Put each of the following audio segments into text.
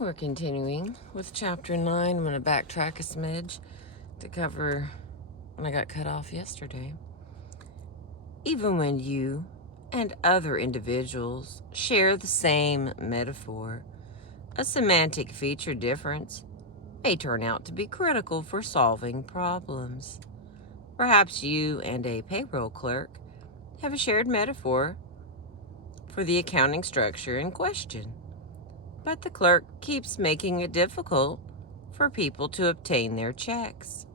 We're continuing with chapter 9. I'm going to backtrack a smidge to cover when I got cut off yesterday. Even when you and other individuals share the same metaphor, a semantic feature difference may turn out to be critical for solving problems. Perhaps you and a payroll clerk have a shared metaphor for the accounting structure in question, but the clerk keeps making it difficult for people to obtain their checks.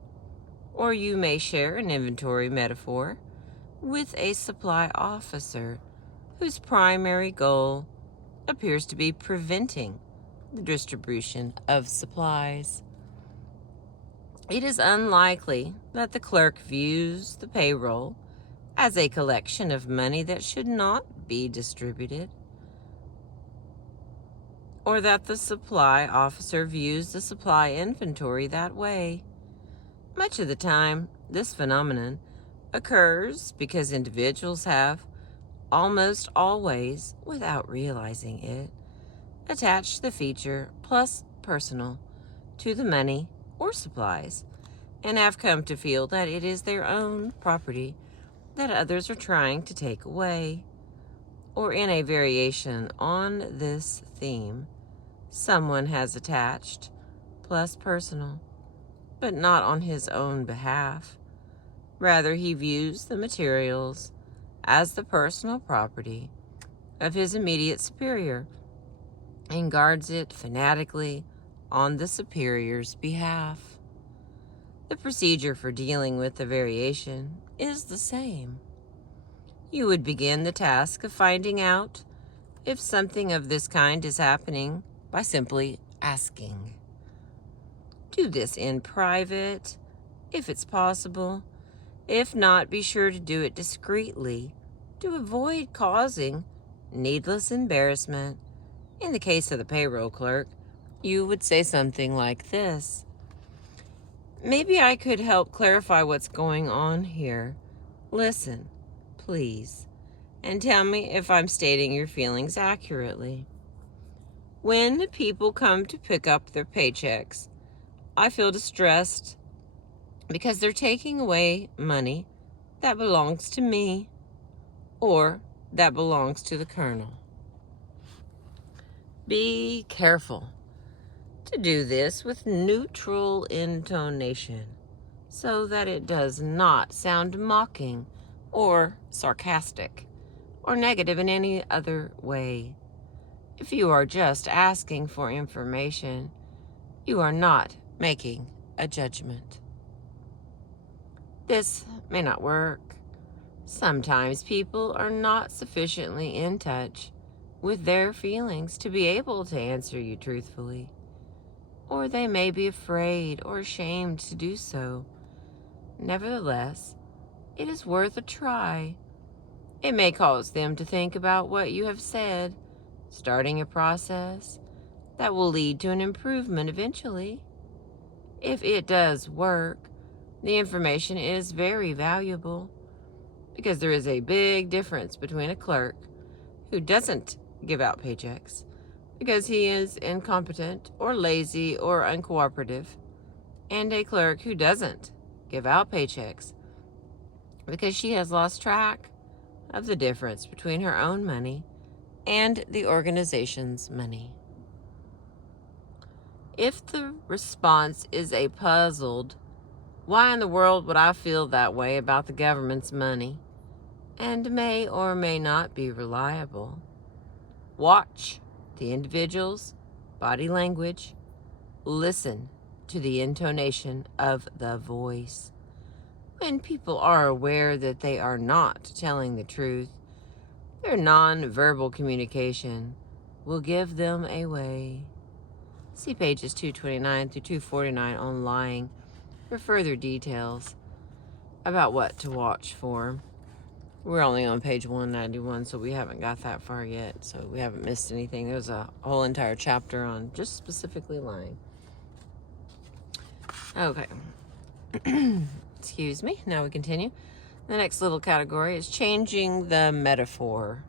Or you may share an inventory metaphor with a supply officer whose primary goal appears to be preventing the distribution of supplies. It is unlikely that the clerk views the payroll as a collection of money that should not be distributed, or that the supply officer views the supply inventory that way. Much of the time, this phenomenon occurs because individuals have, almost always without realizing it, attached the feature plus personal to the money or supplies, and have come to feel that it is their own property that others are trying to take away. Or in a variation on this theme, someone has attached plus personal, but not on his own behalf. Rather, he views the materials as the personal property of his immediate superior and guards it fanatically on the superior's behalf. The procedure for dealing with the variation is the same. You would begin the task of finding out if something of this kind is happening by simply asking. Do this in private, if it's possible. If not, be sure to do it discreetly to avoid causing needless embarrassment. In the case of the payroll clerk, you would say something like this: "Maybe I could help clarify what's going on here. Listen, please, and tell me if I'm stating your feelings accurately. When people come to pick up their paychecks, I feel distressed because they're taking away money that belongs to me or that belongs to the colonel." Be careful to do this with neutral intonation so that it does not sound mocking or sarcastic or negative in any other way. If you are just asking for information, you are not making a judgment. This may not work. Sometimes people are not sufficiently in touch with their feelings to be able to answer you truthfully, or they may be afraid or ashamed to do so. Nevertheless, it is worth a try. It may cause them to think about what you have said, starting a process that will lead to an improvement eventually. If it does work, the information is very valuable, because there is a big difference between a clerk who doesn't give out paychecks because he is incompetent or lazy or uncooperative, and a clerk who doesn't give out paychecks because she has lost track of the difference between her own money and the organization's money. If the response is a puzzled, "Why in the world would I feel that way about the government's money?" and may or may not be reliable, watch the individual's body language. Listen to the intonation of the voice. When people are aware that they are not telling the truth, their non-verbal communication will give them away. See pages 229 through 249 on lying for further details about what to watch for. We're only on page 191, so we haven't got that far yet, so we haven't missed anything. There's a whole entire chapter on just specifically lying. Okay. Excuse me. Now we continue. The next little category is changing the metaphor.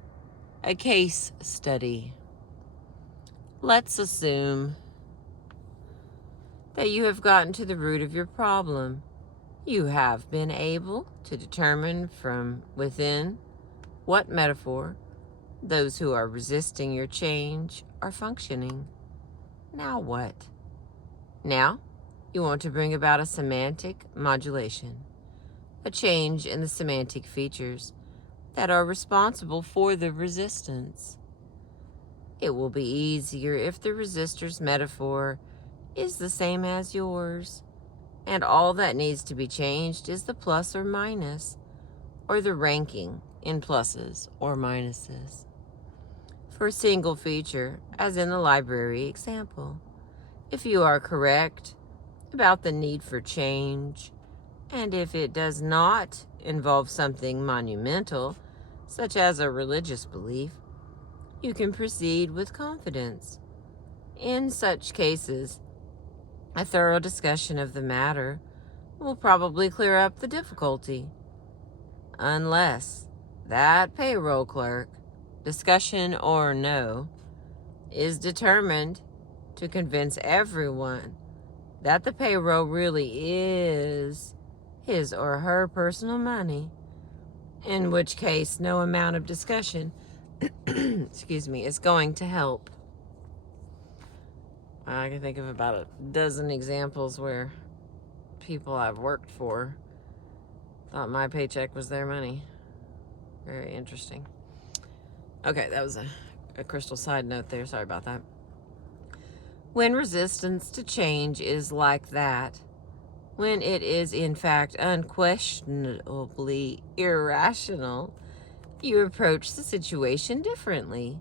A case study. Let's assume that you have gotten to the root of your problem. You have been able to determine from within what metaphor those who are resisting your change are functioning. Now what? Now, you want to bring about a semantic modulation, a change in the semantic features that are responsible for the resistance. It will be easier if the resistor's metaphor is the same as yours, and all that needs to be changed is the plus or minus, or the ranking in pluses or minuses. For a single feature, as in the library example, if you are correct about the need for change, and if it does not involve something monumental, such as a religious belief, you can proceed with confidence. In such cases, a thorough discussion of the matter will probably clear up the difficulty, unless that payroll clerk, discussion or no, is determined to convince everyone that the payroll really is his or her personal money, in which case no amount of discussion is going to help. I can think of about a dozen examples where people I've worked for thought my paycheck was their money. Very interesting. Okay, that was a crystal side note there. Sorry about that. When resistance to change is like that, when it is in fact unquestionably irrational, you approach the situation differently.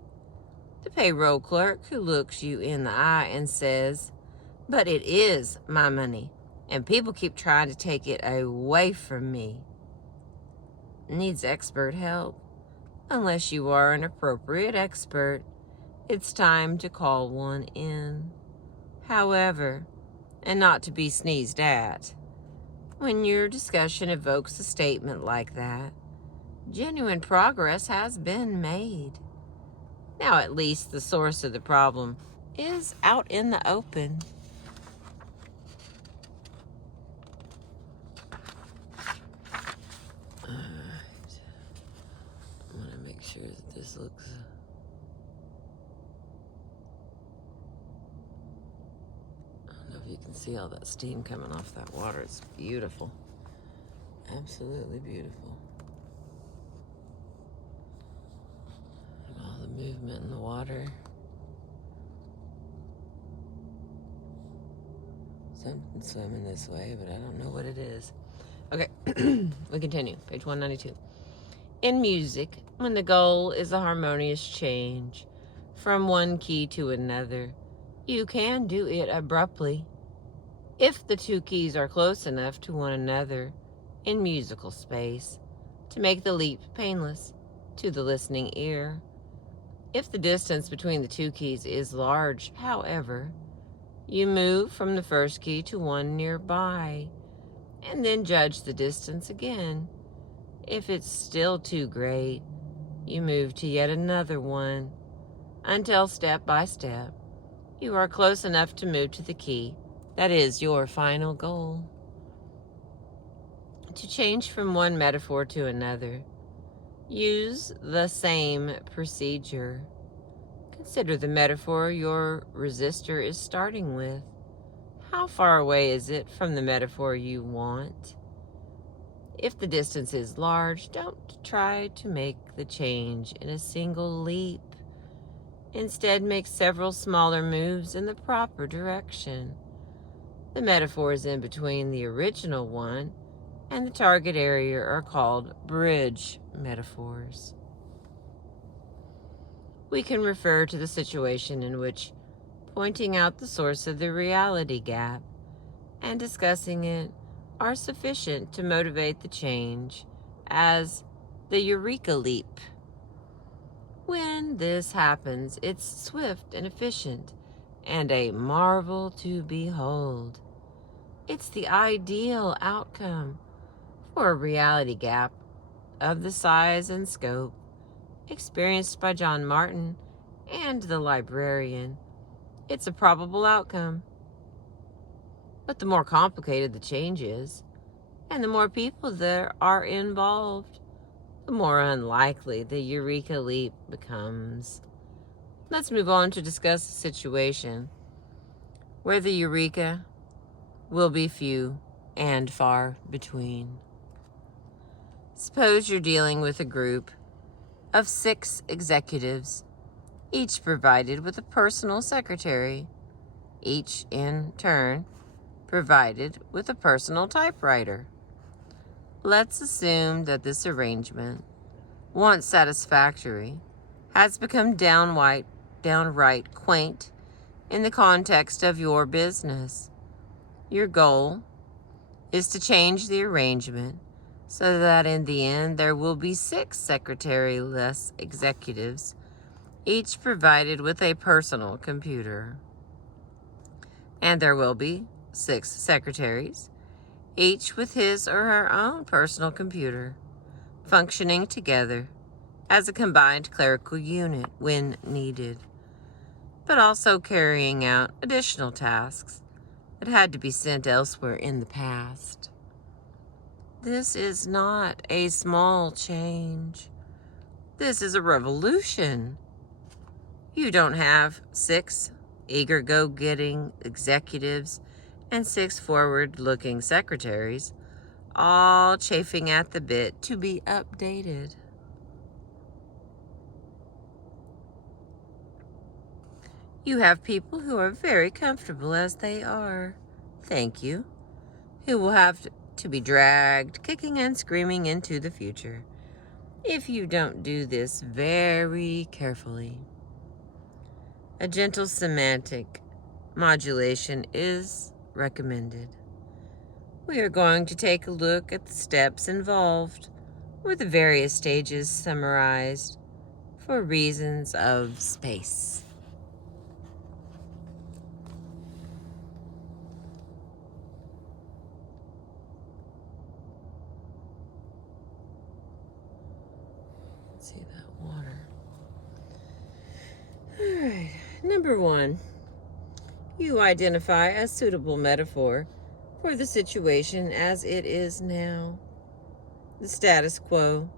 The payroll clerk who looks you in the eye and says, "But it is my money, and people keep trying to take it away from me," needs expert help. Unless you are an appropriate expert, it's time to call one in. However, and not to be sneezed at, when your discussion evokes a statement like that, genuine progress has been made. Now at least the source of the problem is out in the open. Alright. I want to make sure that this looks... I don't know if you can see all that steam coming off that water. It's beautiful. Absolutely beautiful. And all the movement in the water. Something swimming this way, but I don't know what it is. Okay, we continue. Page 192. In music, when the goal is a harmonious change from one key to another, you can do it abruptly if the two keys are close enough to one another in musical space to make the leap painless to the listening ear. If the distance between the two keys is large, however, you move from the first key to one nearby, and then judge the distance again. If it's still too great, you move to yet another one, until step by step, you are close enough to move to the key that is your final goal. To change from one metaphor to another, use the same procedure. Consider the metaphor your resistor is starting with. How far away is it from the metaphor you want? If the distance is large, don't try to make the change in a single leap. Instead, make several smaller moves in the proper direction. The metaphors in between the original one and the target area are called bridge metaphors. We can refer to the situation in which pointing out the source of the reality gap and discussing it are sufficient to motivate the change as the Eureka Leap. When this happens, it's swift and efficient and a marvel to behold. It's the ideal outcome for a reality gap of the size and scope experienced by John Martin and the librarian. It's a probable outcome. But the more complicated the change is, and the more people there are involved, the more unlikely the Eureka leap becomes. Let's move on to discuss a situation where the Eureka will be few and far between. Suppose you're dealing with a group of 6 executives, each provided with a personal secretary, each in turn provided with a personal typewriter. Let's assume that this arrangement, once satisfactory, has become downright quaint in the context of your business. Your goal is to change the arrangement so that in the end there will be 6 secretary-less executives, each provided with a personal computer. And there will be 6 secretaries, each with his or her own personal computer, functioning together as a combined clerical unit when needed, but also carrying out additional tasks that had to be sent elsewhere in the past. This is not a small change. This is a revolution. You don't have 6 eager go-getting executives and 6 forward-looking secretaries all chafing at the bit to be updated. You have people who are very comfortable as they are, thank you, who will have to be dragged kicking and screaming into the future if you don't do this very carefully. A gentle semantic modulation is recommended. We are going to take a look at the steps involved, with the various stages summarized for reasons of space. Let's see that water. All right, number 1. You identify a suitable metaphor for the situation as it is now. The status quo.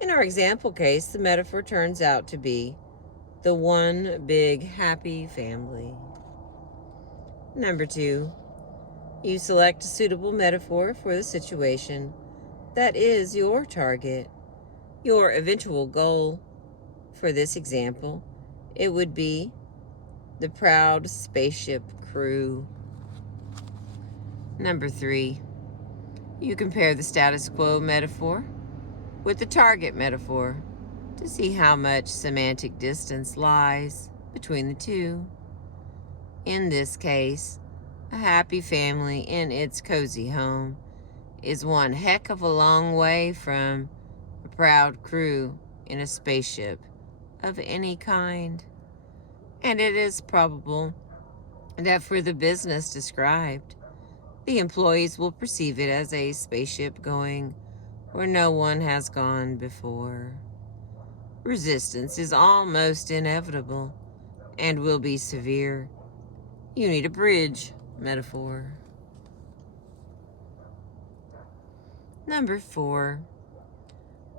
In our example case, the metaphor turns out to be the one big happy family. Number 2. You select a suitable metaphor for the situation that is your target, your eventual goal. For this example, it would be the proud spaceship crew. Number 3. You compare the status quo metaphor with the target metaphor to see how much semantic distance lies between the two. In this case, a happy family in its cozy home is one heck of a long way from a proud crew in a spaceship of any kind. And it is probable that for the business described, the employees will perceive it as a spaceship going where no one has gone before. Resistance is almost inevitable and will be severe. You need a bridge metaphor. Number 4.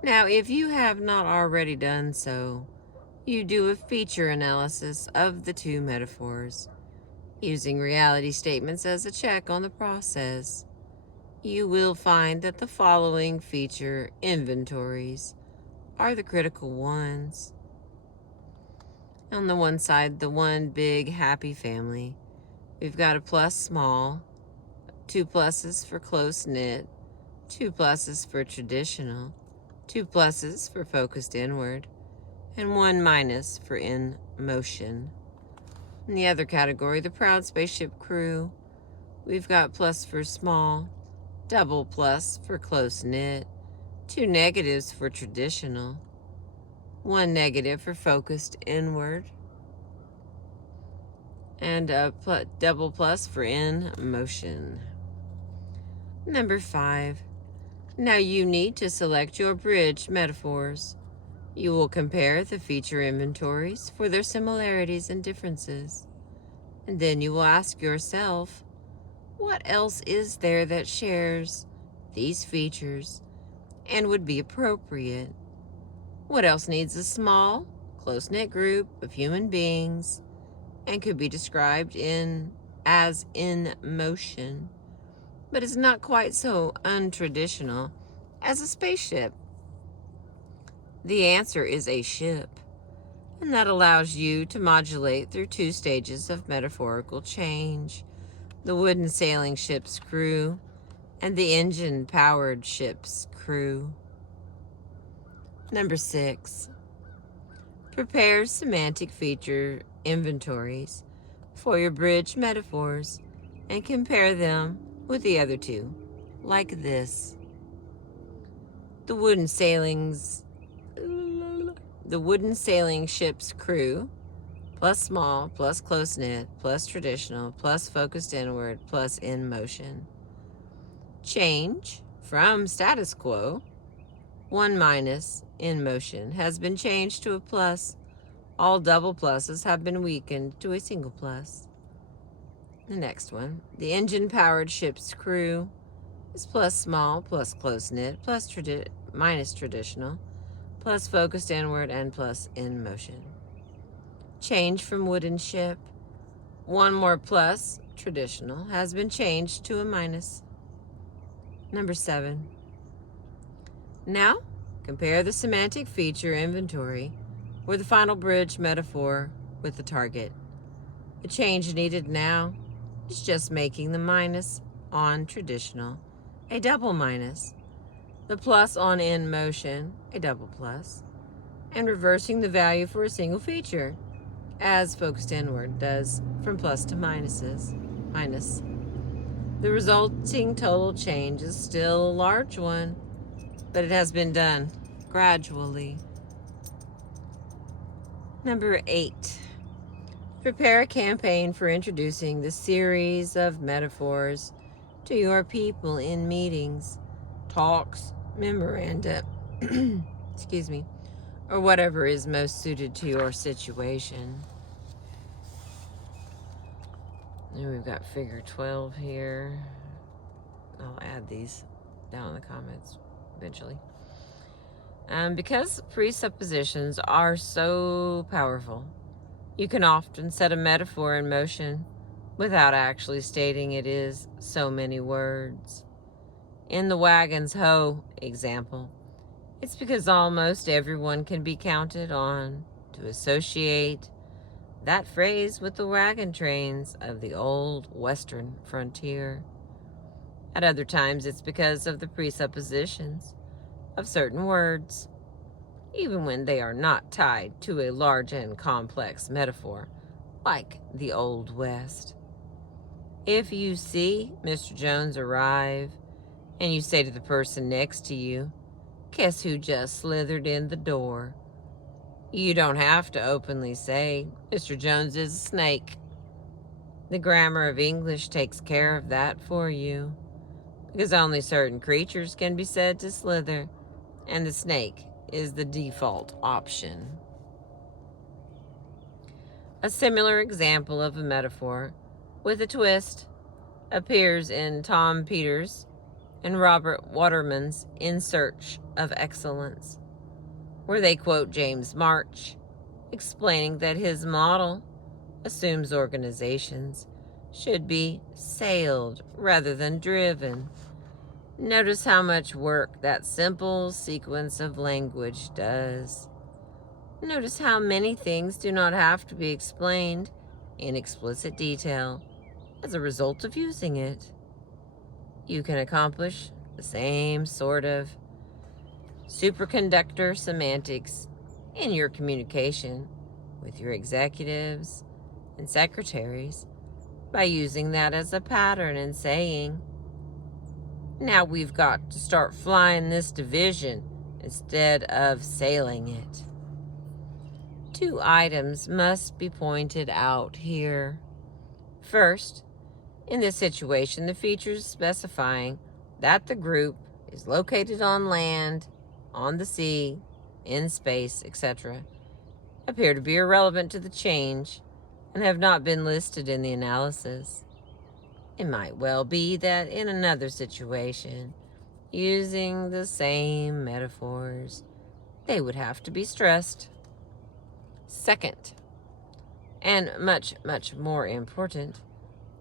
Now, if you have not already done so, you do a feature analysis of the 2 metaphors, using reality statements as a check on the process. You will find that the following feature inventories are the critical ones. On the one side, the one big happy family, we've got a plus small, 2 pluses for close-knit, 2 pluses for traditional, 2 pluses for focused inward, and 1 minus for in motion. In the other category, the proud spaceship crew, we've got plus for small, double plus for close-knit, 2 negatives for traditional, 1 negative for focused inward, and a double plus for in motion. Number 5. Now you need to select your bridge metaphors. You will compare the feature inventories for their similarities and differences. And then you will ask yourself, what else is there that shares these features and would be appropriate? What else needs a small, close-knit group of human beings and could be described as in motion, but is not quite so untraditional as a spaceship? The answer is a ship, and that allows you to modulate through two stages of metaphorical change: the wooden sailing ship's crew and the engine-powered ship's crew. Number 6, prepare semantic feature inventories for your bridge metaphors and compare them with the other two, like this. The wooden sailing ship's crew, plus small, plus close-knit, plus traditional, plus focused inward, plus in motion. Change from status quo, 1 minus in motion, has been changed to a plus. All double pluses have been weakened to a single plus. The next one, the engine-powered ship's crew is plus small, plus close-knit, plus minus traditional, plus focused inward, and plus in motion. Change from wooden ship, 1 more plus traditional, has been changed to a minus. Number 7. Now, compare the semantic feature inventory or the final bridge metaphor with the target. The change needed now is just making the minus on traditional a double minus, the plus on in motion a double plus, and reversing the value for a single feature, as focused inward does from plus to minus. The resulting total change is still a large one, but it has been done gradually. Number 8, prepare a campaign for introducing the series of metaphors to your people in meetings, talks, memoranda, excuse me, or whatever is most suited to your situation. And we've got figure 12 here. I'll add these down in the comments eventually. Because presuppositions are so powerful, you can often set a metaphor in motion without actually stating it is so many words. In the wagon's hoe example, it's because almost everyone can be counted on to associate that phrase with the wagon trains of the old western frontier. At other times, it's because of the presuppositions of certain words, even when they are not tied to a large and complex metaphor, like the Old West. If you see Mr. Jones arrive, and you say to the person next to you, "Guess who just slithered in the door?" You don't have to openly say, "Mr. Jones is a snake." The grammar of English takes care of that for you, because only certain creatures can be said to slither, and the snake is the default option. A similar example of a metaphor, with a twist, appears in Tom Peters and Robert Waterman's In Search of Excellence, where they quote James March, explaining that his model assumes organizations should be sailed rather than driven. Notice how much work that simple sequence of language does. Notice how many things do not have to be explained in explicit detail as a result of using it. You can accomplish the same sort of superconductor semantics in your communication with your executives and secretaries by using that as a pattern and saying, "Now we've got to start flying this division instead of sailing it." 2 items must be pointed out here. First, in this situation, the features specifying that the group is located on land, on the sea, in space, etc., appear to be irrelevant to the change and have not been listed in the analysis. It might well be that in another situation, using the same metaphors, they would have to be stressed. Second, and much, much more important,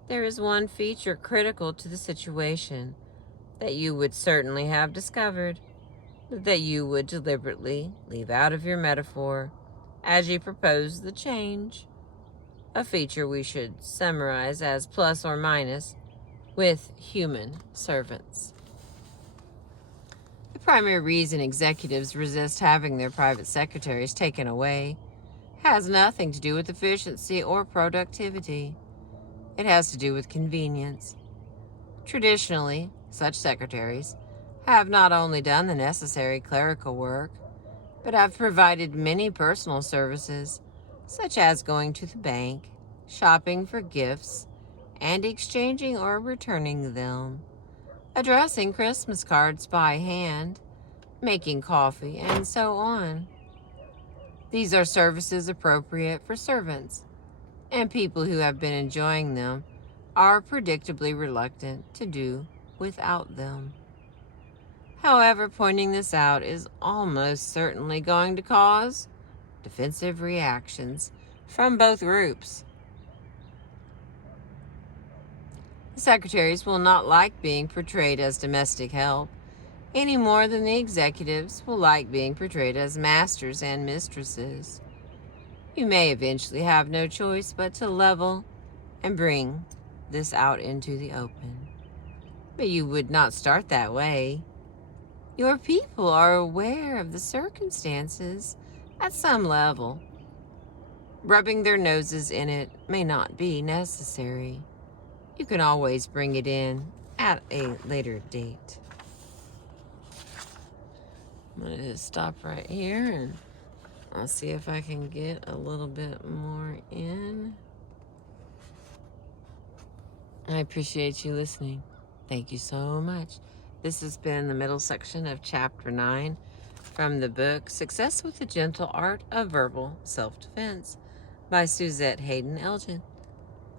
there is one feature critical to the situation that you would certainly have discovered, that you would deliberately leave out of your metaphor as you propose the change. A feature we should summarize as plus or minus with human servants. The primary reason executives resist having their private secretaries taken away has nothing to do with efficiency or productivity. It has to do with convenience. Traditionally, such secretaries have not only done the necessary clerical work, but have provided many personal services, such as going to the bank, shopping for gifts, and exchanging or returning them, addressing Christmas cards by hand, making coffee, and so on. These are services appropriate for servants, and people who have been enjoying them are predictably reluctant to do without them. However, pointing this out is almost certainly going to cause defensive reactions from both groups. The secretaries will not like being portrayed as domestic help any more than the executives will like being portrayed as masters and mistresses. You may eventually have no choice but to level and bring this out into the open. But you would not start that way. Your people are aware of the circumstances at some level. Rubbing their noses in it may not be necessary. You can always bring it in at a later date. I'm going to stop right here and I'll see if I can get a little bit more in. I appreciate you listening. Thank you so much. This has been the middle section of Chapter 9 from the book Success with the Gentle Art of Verbal Self-Defense by Suzette Hayden Elgin.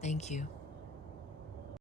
Thank you.